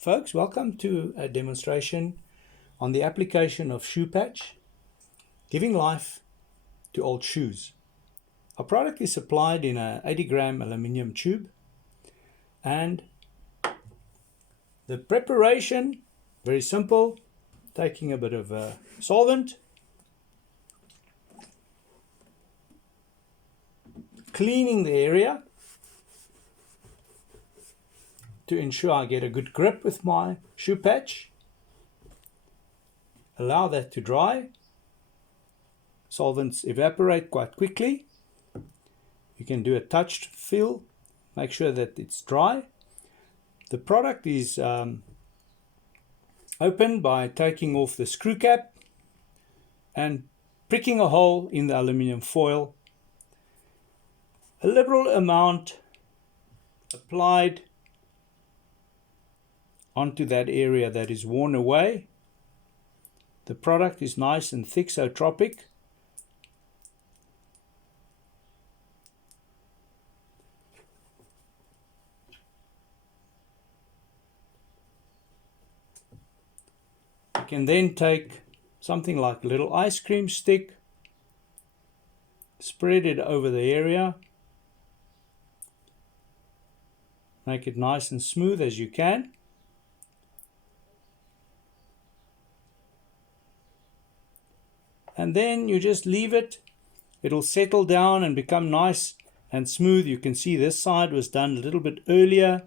Folks, welcome to a demonstration on the application of Shoe Patch, giving life to old shoes. Our product is supplied in a 80-gram aluminium tube, and the preparation, very simple, taking a bit of solvent, cleaning the area to ensure I get a good grip with my shoe patch. Allow that to dry. Solvents evaporate quite quickly. You can do a touched feel, make sure that it's dry. The product is opened by taking off the screw cap and pricking a hole in the aluminium foil. A liberal amount applied onto that area that is worn away. The product is nice and thick, so tropic. You can then take something like a little ice cream stick, spread it over the area, make it nice and smooth as you can. And then you just leave it. It'll settle down and become nice and smooth. You can see this side was done a little bit earlier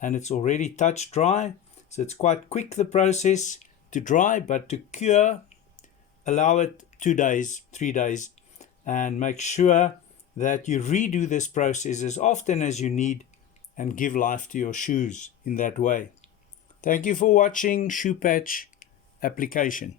and it's already touch dry. So it's quite quick, the process to dry, but to cure, allow it 2 days, 3 days, and make sure that you redo this process as often as you need and give life to your shoes in that way. Thank you for watching Shoe Patch application.